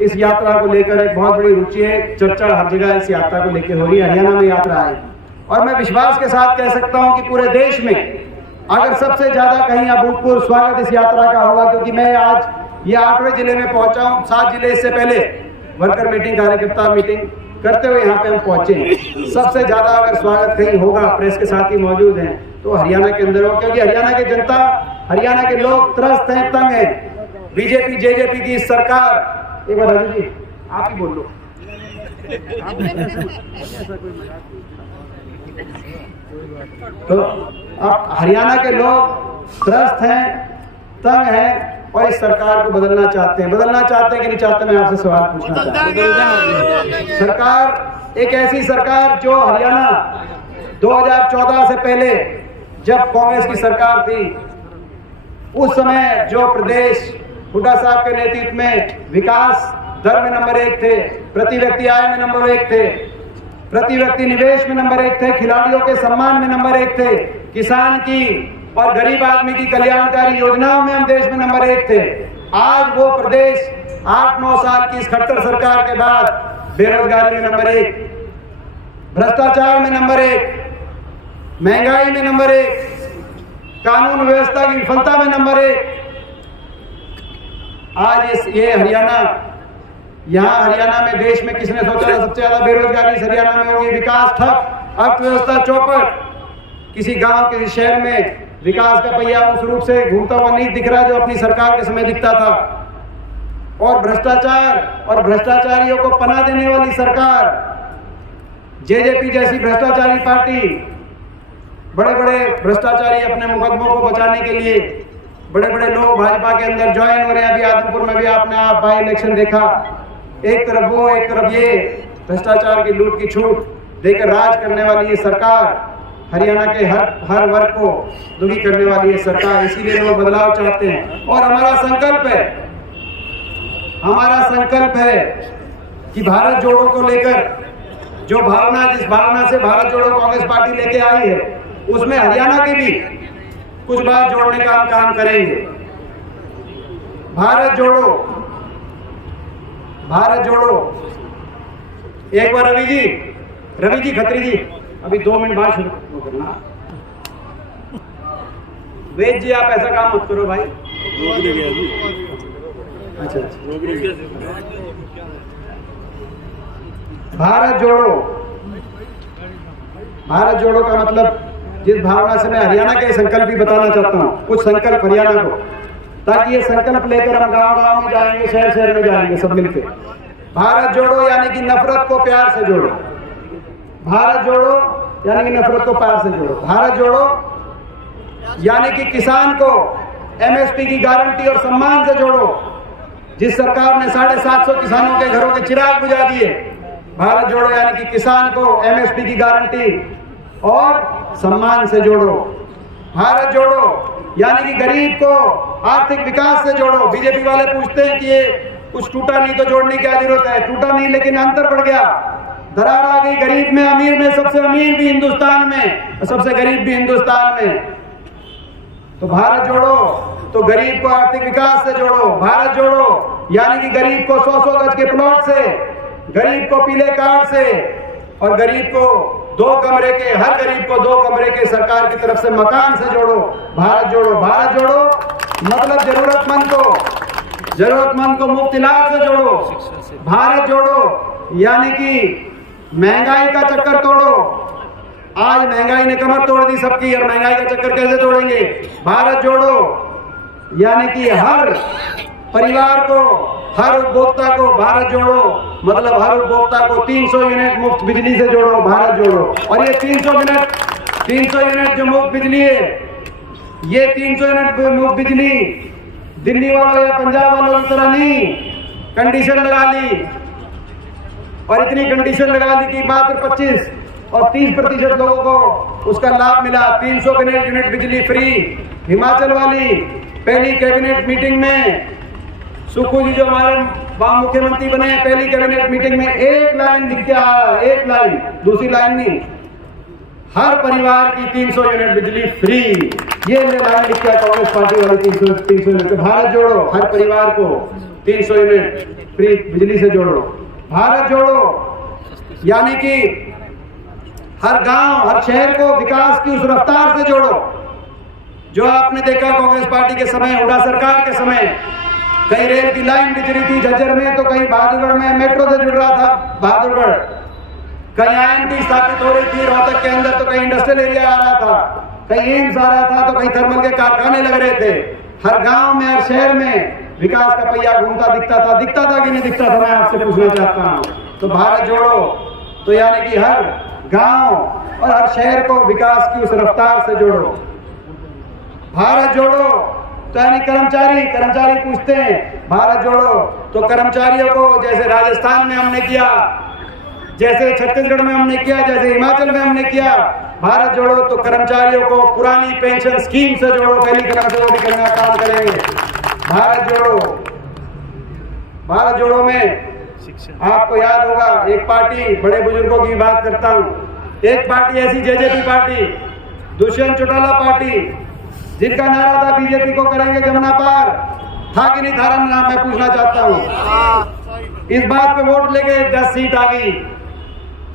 इस यात्रा को लेकर एक बहुत बड़ी रुचि है, चर्चा हर जगह इस यात्रा को लेकर हो रही है। हरियाणा में यात्रा आएगी और मैं विश्वास के साथ कह सकता हूं कि पूरे देश में अगर सबसे ज्यादा कहीं अभूतपूर्व स्वागत इस यात्रा का होगा, क्योंकि मैं आज ये 8वें जिले में पहुंचा हूं। 7 जिले इससे पहले वर्कर मीटिंग, कार्यकर्ता मीटिंग करते हुए यहाँ पे हम पहुंचे। सबसे ज्यादा अगर स्वागत कहीं होगा, प्रेस के साथ ही मौजूद हैं, तो हरियाणा के अंदर हो, क्योंकि हरियाणा की जनता, हरियाणा के लोग त्रस्त हैं, तंग हैं बीजेपी जेजेपी की सरकार। एक बार राजू जी आप ही बोल लो। तो अब हरियाणा के लोग त्रस्त हैं, तंग हैं और इस सरकार को बदलना चाहते हैं। बदलना चाहते हैं कि नहीं चाहते, मैं आपसे सवाल पूछना चाहता हूं। सरकार एक ऐसी सरकार जो हरियाणा 2014 से पहले जब कांग्रेस की सरकार थी, उस समय जो प्रदेश हुड्डा साहब के नेतृत्व में विकास दर में नंबर 1 थे, प्रति व्यक्ति आय में नंबर 1 थे, प्रति व्यक्ति निवेश में नंबर 1 थे, खिलाड़ियों के सम्मान में नंबर 1 थे, किसान की और गरीब आदमी की कल्याणकारी योजनाओं में हम देश में नंबर 1 थे। आज वो प्रदेश 8-9 साल की इस खट्टर सरकार के बाद बेरोजगारी में नंबर 1, भ्रष्टाचार में नंबर 1, महंगाई में नंबर 1, कानून व्यवस्था की विफलता में नंबर 1। आज ये हरियाणा, यहाँ हरियाणा में देश में किसने सोचा था सबसे ज्यादा बेरोजगारी इस हरियाणा में होगी? विकास ठप, अर्थव्यवस्था चौपट, किसी गांव किसी शहर में विकास का पहिया उस रूप से घूमता हुआ नहीं दिख रहा जो अपनी सरकार के समय दिखता था। और भ्रष्टाचार और भ्रष्टाचारियों को पनाह देने वाली सरकार, जेजेपी जैसी भ्रष्टाचारी पार्टी, बड़े बड़े भ्रष्टाचारी अपने मुकदमों को बचाने के लिए बड़े बड़े लोग भाजपा के अंदर ज्वाइन हो रहे हैं। अभी आदमपुर में भी आपने बाई इलेक्शन देखा, एक तरफ वो एक तरफ ये भ्रष्टाचार की लूट की छूट देकर राज करने वाली ये सरकार, हरियाणा के हर वर्ग को दुखी करने वाली ये सरकार। इसीलिए लोग बदलाव चाहते हैं और हमारा संकल्प है कि भारत जोड़ो को लेकर जो भावना, जिस भावना से भारत जोड़ो कांग्रेस पार्टी लेके आई है, उसमें हरियाणा की भी कुछ बात जोड़ने का हम काम करेंगे। भारत जोड़ो, भारत जोड़ो। एक बार रवि जी खत्री जी अभी 2 मिनट बाद शुरू करना। वेद जी आप ऐसा काम मत करो भाई। अच्छा, भारत जोड़ो, भारत जोड़ो का मतलब जिस भावना से मैं हरियाणा के संकल्प भी बताना चाहता हूँ, कुछ संकल्प हरियाणा को, ताकि ये संकल्प लेकर हम गांव-गांव में जाएंगे, शहर-शहर में जाएंगे सब मिलकर। भारत जोड़ो यानी कि नफरत को प्यार से जोड़ो। भारत जोड़ो यानी कि नफरत को प्यार से जोड़ो। भारत जोड़ो यानी कि किसान को एमएसपी की गारंटी और सम्मान से जोड़ो। जिस सरकार ने 750 किसानों के घरों के चिराग बुझा दिए, भारत जोड़ो यानी कि किसान को एमएसपी की गारंटी और सम्मान से जोड़ो। भारत जोड़ो यानी कि गरीब को आर्थिक विकास से जोड़ो। बीजेपी वाले पूछते हैं कि ये कुछ टूटा नहीं तो जोड़ने की क्या जरूरत है? टूटा नहीं, लेकिन अंतर बढ़ गया, दरार आ गई। गरीब में, अमीर में, सबसे अमीर भी हिंदुस्तान में और सबसे गरीब भी हिंदुस्तान में। तो भारत जोड़ो तो गरीब को आर्थिक विकास से जोड़ो। भारत जोड़ो यानी कि गरीब को 100-100 गज के प्लॉट से, गरीब को पीले कार्ड से और गरीब को 2 कमरे के, हर गरीब को 2 कमरे के सरकार की तरफ से मकान से जोड़ो। भारत जोड़ो, भारत जोड़ो मतलब जरूरतमंद को मुफ्त इलाज से जोड़ो। भारत जोड़ो यानी कि महंगाई का चक्कर तोड़ो। आज महंगाई ने कमर तोड़ दी सबकी, और महंगाई का चक्कर कैसे तोड़ेंगे? भारत जोड़ो यानी कि हर परिवार को, हर उपभोक्ता को, भारत जोड़ो मतलब हर उपभोक्ता को 300 यूनिट मुफ्त बिजली से जोड़ो। भारत जोड़ो। और ये 300 यूनिट जो मुफ्त बिजली है, ये 300 यूनिट मुफ्त बिजली दिल्ली वालों या पंजाब वालों की तरह नहीं, कंडीशन लगा ली, और इतनी कंडीशन लगा दी कि मात्र 25 और 30% लोगों को उसका लाभ मिला। 300 यूनिट बिजली फ्री। हिमाचल वाली पहली कैबिनेट मीटिंग में सुक्खू जी जो हमारे वहां मुख्यमंत्री बने हैं, पहली कैबिनेट मीटिंग में एक लाइन लिख के आया, एक लाइन, दूसरी लाइन नहीं, हर परिवार की 300 यूनिट बिजली फ्री। ये लाइन लिख के कांग्रेस पार्टी वाले 300 यूनिट। भारत जोड़ो हर परिवार को 300 यूनिट फ्री बिजली से जोड़ो। भारत जोड़ो यानी कि हर गांव हर शहर को विकास की उस रफ्तार से जोड़ो जो आपने देखा कांग्रेस पार्टी के समय, हुड्डा सरकार के समय कहीं रेल की लाइन बिछ रही थी झज्जर में, तो कहीं बहादुरगढ़ में मेट्रो से जुड़ रहा था बहादुरगढ़, कहीं IIT स्थापित हो रही थी रोहतक के अंदर, तो कहीं इंडस्ट्रियल एरिया आ रहा था, कहीं एम्स आ रहा था, तो कहीं थर्मल के कारखाने लग रहे थे। हर गांव में हर शहर में विकास का पहिया घूमता दिखता था कि नहीं दिखता था? मैं आपसे पूछना चाहता हूँ। तो भारत जोड़ो तो यानी कि हर गांव और हर शहर को विकास की उस रफ्तार से जोड़ो। भारत जोड़ो तो यानी कर्मचारी पूछते हैं भारत जोड़ो तो कर्मचारियों को, जैसे राजस्थान में हमने किया, जैसे छत्तीसगढ़ में हमने किया, जैसे हिमाचल में हमने किया, भारत जोड़ो तो कर्मचारियों को पुरानी पेंशन स्कीम से जोड़ो, पहली कलम से वो भी करने का काम करेंगे। भारत जोड़ो में आपको याद होगा एक पार्टी, बड़े बुजुर्गों की बात करता हूँ, एक पार्टी ऐसी JJP party, Dushyant Chautala party, जिनका नारा था बीजेपी को करेंगे जमुना पार, था कि नहीं था? नाम मैं पूछना चाहता हूँ। इस बात पे वोट लेके 10 सीट आ गई,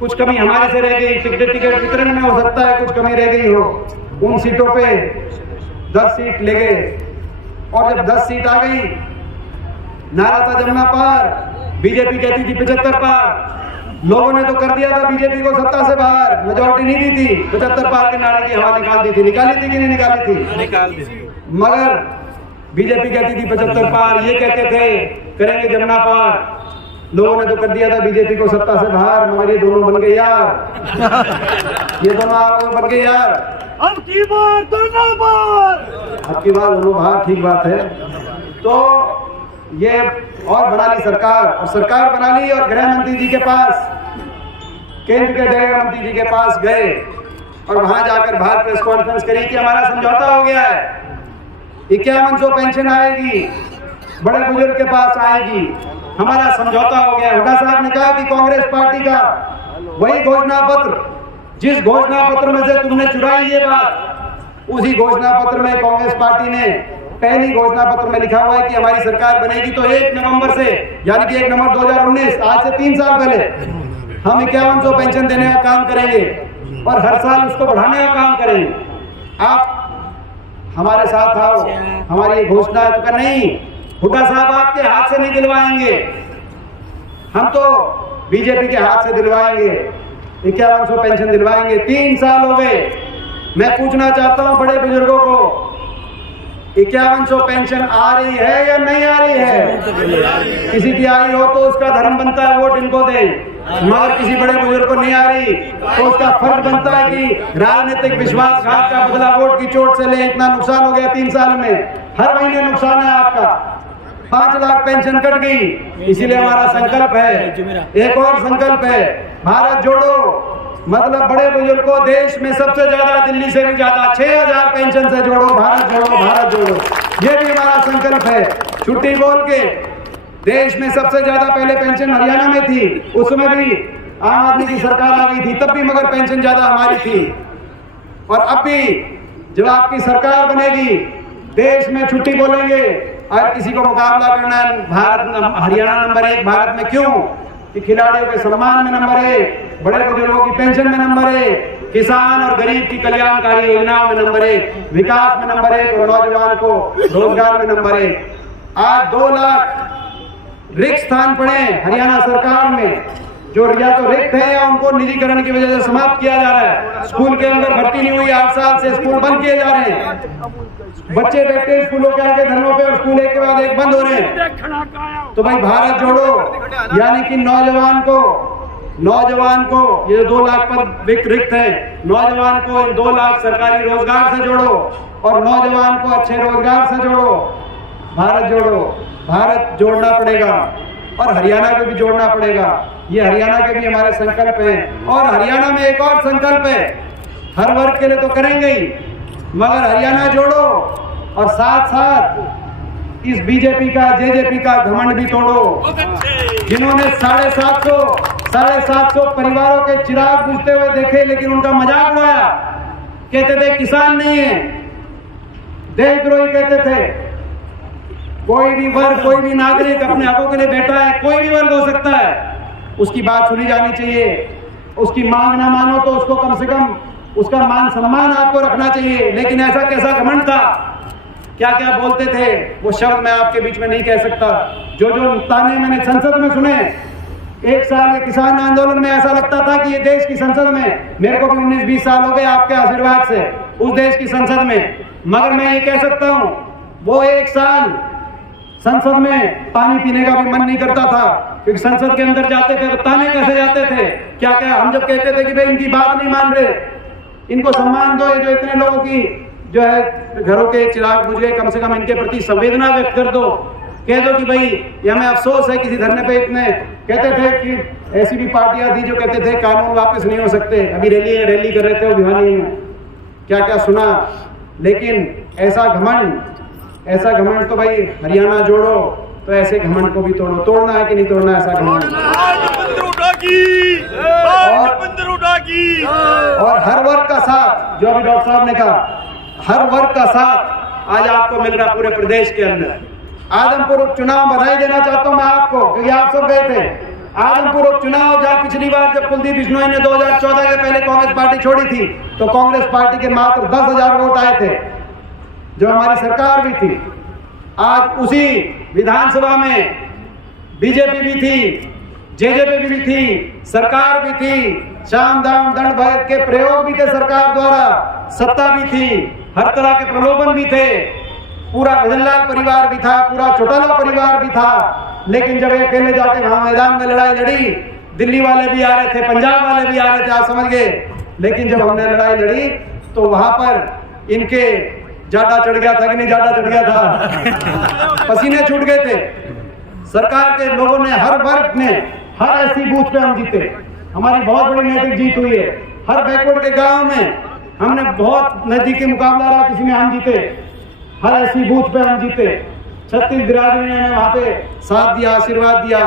कुछ कमी हमारे से रह गई, टिकट वितरण में हो सकता है कुछ कमी रह गई हो, उन सीटों पे 10 सीट ले गए। और जब 10 सीट आ गई, नारा था जमुना पार, बीजेपी कहती थी 75 पार, लोगों ने तो कर दिया था बीजेपी को सत्ता से बाहर, मेजॉरिटी नहीं दी थी, 75 पार के नारे की हवा निकाली थी कि नहीं निकाली थी? निकाल दी। मगर बीजेपी कहती थी 75 पार, ये कहते थे करेंगे जमुना पार, लोगों ने तो कर दिया था बीजेपी को सत्ता से बाहर, मगर ये दोनों बन गए यार ये दोनों आप बन गए यार। अब की बार दोनों बार, ठीक बात है। तो ये और बना ली सरकार, और सरकार बना ली और गृह मंत्री जी के पास, केंद्र के गृह मंत्री जी के पास गए और वहां जाकर बाहर प्रेस कॉन्फ्रेंस करी कि हमारा समझौता हो गया है, 5100 पेंशन आएगी, बड़े बुजुर्ग के पास आएगी, हमारा समझौता हो गया। हुड्डा साहब ने कहा कि कांग्रेस पार्टी का वही घोषणा पत्र, जिस घोषणा पत्र में से तुमने चुराई ये बात, उसी घोषणा पत्र में कांग्रेस पार्टी ने पहली घोषणा पत्र में लिखा हुआ है कि हमारी सरकार बनेगी तो 1 नवंबर से, यानी कि 1 नवंबर 2019, आज से 3 साल पहले हम 5100 पेंशन देने का काम करेंगे और हर साल उसको बढ़ाने का काम करेंगे। आप हमारे साथ आओ, हमारी ये घोषणा है। तो कहा नहीं, हुड्डा साहब आपके हाथ से नहीं दिलवाएंगे, हम तो बीजेपी के हाथ से दिलवाएंगे, 5100 पेंशन दिलवाएंगे। 3 साल हो गए। मैं पूछना चाहता हूं बड़े बुजुर्गों को, 5100 पेंशन आ रही है या नहीं आ रही है? किसी की आई हो तो उसका धर्म बनता है वोट इनको दें, मगर किसी बड़े बुजुर्ग को नहीं आ रही तो उसका फर्ज बनता है कि राजनीतिक विश्वासघात का बदला वोट की चोट से ले। इतना नुकसान हो गया 3 साल में, हर महीने नुकसान है आपका, 5 लाख पेंशन कट गई। इसीलिए हमारा संकल्प है, एक और संकल्प है, भारत जोड़ो, मतलब बड़े बुजुर्ग को देश में सबसे ज्यादा, दिल्ली से भी ज्यादा, 6000 पेंशन से जोड़ो, भारत जोड़ो, भारत जोड़ो, ये भी हमारा संकल्प है। छुट्टी बोल के देश में सबसे ज्यादा पहले पेंशन हरियाणा में थी, उसमें भी आम आदमी की सरकार आ गई थी, तब भी मगर पेंशन ज्यादा हमारी थी। और अब भी जब आपकी सरकार बनेगी, देश में छुट्टी बोलेंगे, अगर किसी को मुकाबला करना है, भारत हरियाणा नंबर 1 भारत में। क्यों? कि खिलाड़ियों के सम्मान में नंबर 1, बड़े बुजुर्गों की पेंशन में नंबर 1, किसान और गरीब की कल्याणकारी योजनाओं में नंबर 1, विकास में नंबर 1 और नौजवान को रोजगार में नंबर 1। आज 2 लाख रिक्त स्थान पड़े हरियाणा सरकार में, जो या तो रिक्त है या उनको निजीकरण की वजह से समाप्त किया जा रहा है। स्कूल के अंदर भर्ती नहीं हुई, 8 साल से स्कूल बंद किए जा रहे हैं, बच्चे बैठे स्कूलों के आगे धरनों पे और स्कूल एक के बाद एक बंद हो रहे हैं। तो भाई भारत जोड़ो यानी कि नौजवान को ये 2 लाख पद रिक्त है, नौजवान को 2 लाख सरकारी रोजगार से जोड़ो और नौजवान को अच्छे रोजगार से जोड़ो। भारत जोड़ो, भारत जोड़ना पड़ेगा और हरियाणा को भी जोड़ना पड़ेगा। ये हरियाणा के भी हमारे संकल्प हैं। और हरियाणा में एक और संकल्प है, हर वर्ग के लिए तो करेंगे ही, मगर हरियाणा जोड़ो और साथ साथ इस बीजेपी का, जेजेपी का घमंड भी तोड़ो, जिन्होंने 750 परिवारों के चिराग बुझते हुए देखे लेकिन उनका मजाक उड़ाया, कहते थे किसान नहीं है, देशद्रोही कहते थे। कोई भी वर्ग, कोई भी नागरिक अपने हकों के लिए बैठा है, कोई भी वर्ग हो सकता है, उसकी बात सुनी जानी चाहिए। उसकी मांग ना मानो तो उसको कम से कम उसका मान सम्मान आपको रखना चाहिए। लेकिन ऐसा कैसा घमंड था, क्या क्या बोलते थे, वो शब्द मैं आपके बीच में नहीं कह सकता। जो जो ताने मैंने संसद में सुने, एक साल के किसान आंदोलन में ऐसा लगता था कि ये देश की संसद में, मेरे को भी 19-20 साल हो गए आपके आशीर्वाद से उस देश की संसद में, मगर मैं ये कह सकता हूँ वो एक साल संसद में पानी पीने का भी मन नहीं करता था, क्योंकि संसद के अंदर जाते थे तो ताने कैसे जाते थे। क्या क्या हम जब कहते थे कि भाई इनकी बात नहीं मान रहे, इनको सम्मान दो, ये जो इतने लोगों की जो है घरों के चिराग बुझ गए, कम से कम इनके प्रति संवेदना व्यक्त कर दो, कह दो कि भाई ये हमें अफसोस है किसी धरने पे इतने। कहते थे कि ऐसी भी पार्टियां थी जो कहते थे कानून वापस नहीं हो सकते, अभी रैली कर रहे थे वो भिवानी में, क्या क्या सुना। लेकिन ऐसा घमंड तो भाई हरियाणा जोड़ो, तो ऐसे घमंड को भी तोड़ना है कि नहीं तोड़ना, ऐसा घमंड। और हर वर्ग का साथ, जो अभी डॉक्टर साहब ने कहा, हर वर्ग का साथ आज आपको मिल रहा पूरे प्रदेश के अंदर। आदमपुर उपचुनाव बधाई देना चाहता हूं मैं आपको, क्योंकि आप सब गए थे आदमपुर उपचुनाव, जहां पिछली बार जब कुलदीप बिश्नोई ने 2014 के पहले कांग्रेस पार्टी छोड़ी थी तो कांग्रेस पार्टी के मात्र 10,000 वोट आए थे, जो हमारी सरकार भी थी। आज उसी विधानसभा में बीजेपी भी थी, जेजेपी भी थी, सरकार भी थी, साम दाम दंड भेद के प्रयोग भी थे सरकार द्वारा, सत्ता भी थी, हर तरह के प्रलोभन भी थे, पूरा भजनलाल परिवार भी था, पूरा चौटाला परिवार भी था। लेकिन जब ये अकेले जाके वहां मैदान में लड़ाई लड़ी, दिल्ली वाले भी आ रहे थे, पंजाब वाले भी आ रहे थे, आप समझ गए। लेकिन जब हमने लड़ाई लड़ी तो वहां पर इनके जाटा चढ़ गया था कि नहीं, जाटा चढ़ गया था, पसीने छूट गए थे। सरकार के लोगों ने, हर वर्ग ने, हर ऐसी बूथ पे हम जीते, हमारी बहुत बड़ी नैतिक जीत हुई है। हर बैकवर्ड के गांव में हमने बहुत नजदीकी मुकाबला रहा, किसी में हम जीते, हर ऐसी बूथ पे हम जीते। 36 बिरादरी ने वहां पे साथ दिया, आशीर्वाद दिया।